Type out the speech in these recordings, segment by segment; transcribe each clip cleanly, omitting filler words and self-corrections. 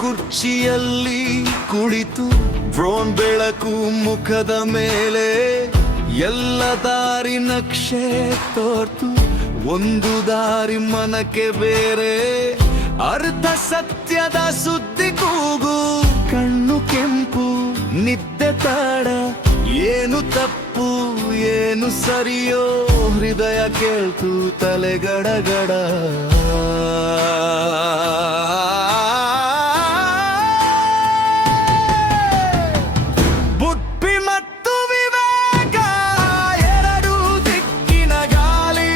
ಕುರ್ಚಿಯಲ್ಲಿ ಕುಳಿತು ಡ್ರೋನ್ ಬೆಳಕು ಮುಖದ ಮೇಲೆ ಎಲ್ಲ ದಾರಿ ನಕ್ಷೆ ತೋರ್ತು. ಒಂದು ದಾರಿ ಮನಕ್ಕೆ ಬೇರೆ ಅರ್ಧ ಸತ್ಯದ ಸುದ್ದಿ ಕೂಗು. ಕಣ್ಣು ಕೆಂಪು ನಿದ್ದೆ ತಾಡ, ಏನು ತಪ್ಪು ಏನು ಸರಿಯೋ ಹೃದಯ ಕೇಳ್ತು ತಲೆಗಡಗಡ. ಬುದ್ಧಿ ಮತ್ತು ವಿವೇಕ ಎರಡು ದಿಕ್ಕಿನ ಗಾಲಿ.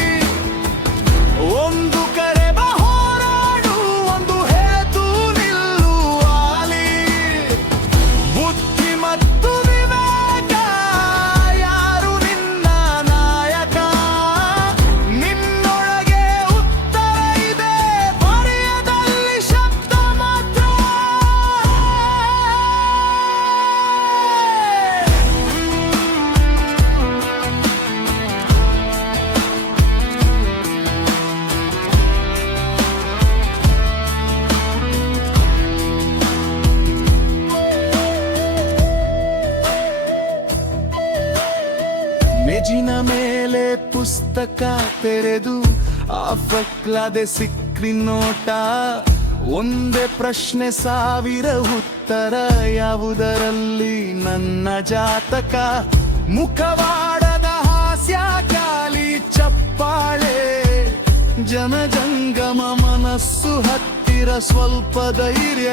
ಒಂದು ಕಡೆ ಹೋರಾಡು, ಒಂದು ಹೇತು ನಿಲ್ಲುವಾಲಿ. ಬುದ್ಧಿ ಮತ್ತು ವಿವೇಕ ಯಾರು ನಿನ್ನ ನಾಯಕ? ನಿನ್ನೊಳಗೆ ಉತ್ತರ ಇದೆ, ಬರೆಯದಲ್ಲಿ ಶಬ್ದ ಮಾತ್ರ. ಮೇಜಿನ ಮೇಲೆ ಪುಸ್ತಕ ತೆರೆದು ಆಫಕ್ಲಾದೆ ಸಿಕ್ರಿ ನೋಟ. ಒಂದೇ ಪ್ರಶ್ನೆ ಸಾವಿರ ಉತ್ತರ, ಯಾವುದರಲ್ಲಿ ನನ್ನ ಜಾತಕ? ಮುಖವಾಡದ ಹಾಸ್ಯ ಖಾಲಿ ಚಪ್ಪಾಳೆ, ಜನಜಂಗಮ ಮನಸ್ಸು ಹತ್ತಿರ. ಸ್ವಲ್ಪ ಧೈರ್ಯ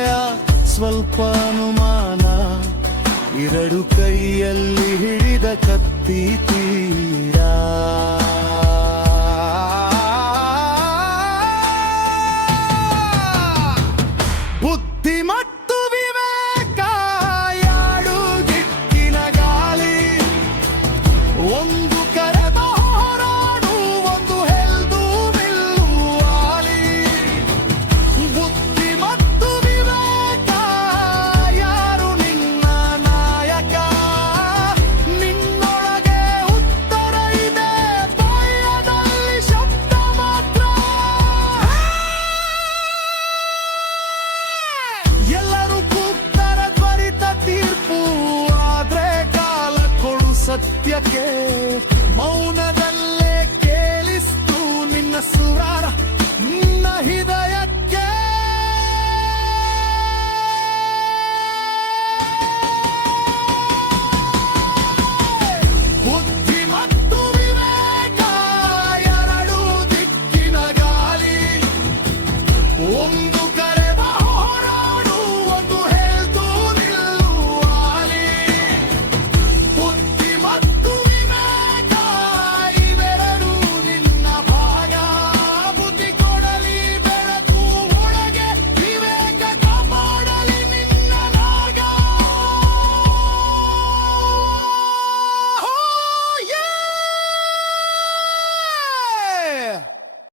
ಸ್ವಲ್ಪ ಅನುಮಾನ, ಎರಡು ಕೈಯಲ್ಲಿ ಹಿಡಿದ ಕತ್ತಿ